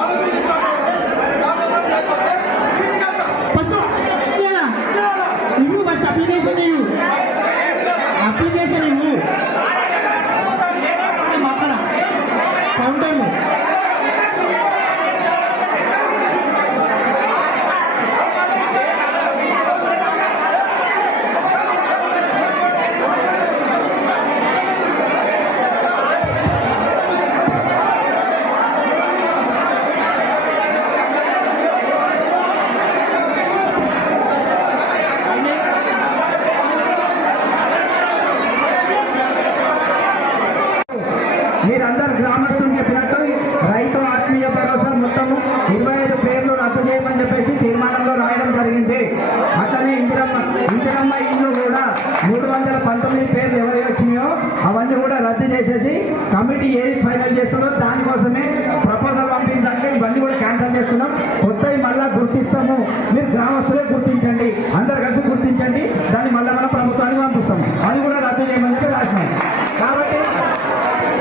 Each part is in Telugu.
Hallelujah. మూడు వందల పంతొమ్మిది పేర్లు ఎవరి వచ్చినాయో అవన్నీ కూడా రద్దు చేసేసి కమిటీ ఏది ఫైనల్ చేస్తుందో దానికోసమే ప్రపోజల్ పంపించాక ఇవన్నీ కూడా క్యాన్సల్ చేస్తున్నాం. కొత్తవి మళ్ళా గుర్తిస్తాము. మీరు గ్రామస్తులే గుర్తించండి. అందరు కలిసి గుర్తించండి. దాన్ని మళ్ళీ మన ప్రభుత్వానికి పంపిస్తాం. అది కూడా రద్దు చేయమని చెప్పి రాసినాం. కాబట్టి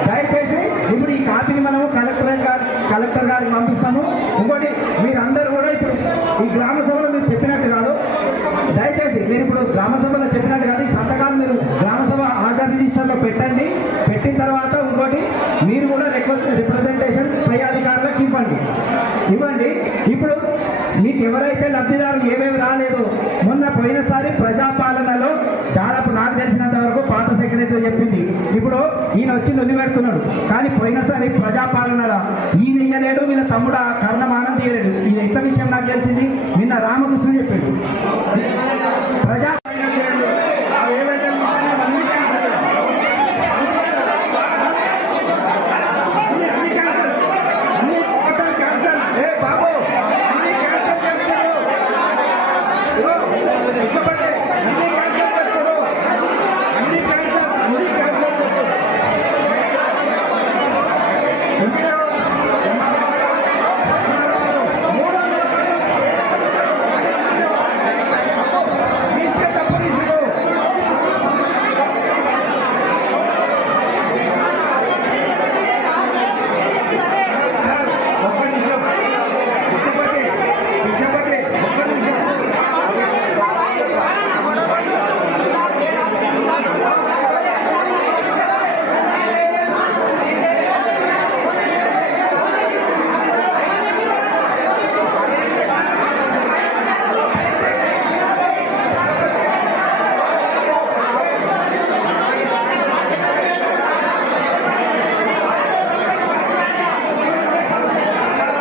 దయచేసి ఇప్పుడు ఈ కాపీని మనము కలెక్టర్ గారు కలెక్టర్ గారికి పంపిస్తాము. ఇంకోటి మీరందరూ కూడా ఇప్పుడు ఈ గ్రామ సభలో మీరు చెప్పినట్టు కాదు. దయచేసి మీరు ఇప్పుడు గ్రామ సభలో చెప్పినట్టు కాదు ఈ సంతకాలు మీరు గ్రామ సభ ఆధార్ రిజిస్టర్లో పెట్టండి. పెట్టిన తర్వాత ఇంకోటి మీరు కూడా రిక్వెస్ట్ రిప్రజెంటేషన్ పై అధికారులకు ఇవ్వండి. ఇవ్వండి. ఇప్పుడు మీకు ఎవరైతే లబ్ధిదారులు ఏమేమి రాలేదు మొన్న పోయినసారి ప్రజాపాలనలో దాదాపు నాకు తెలిసినంత వరకు పాత సెక్రటరీ చెప్పింది. ఇప్పుడు ఈయన వచ్చి లొల్లి పెడుతున్నాడు. కానీ పోయినసారి ప్రజాపాలనలో ఈయన ఇయ్యలేడు వీళ్ళ తమ్ముడు ఆ తీయలేడు. ఇది ఎట్ల విషయం నాకు తెలిసింది? నిన్న రామ నిలబడి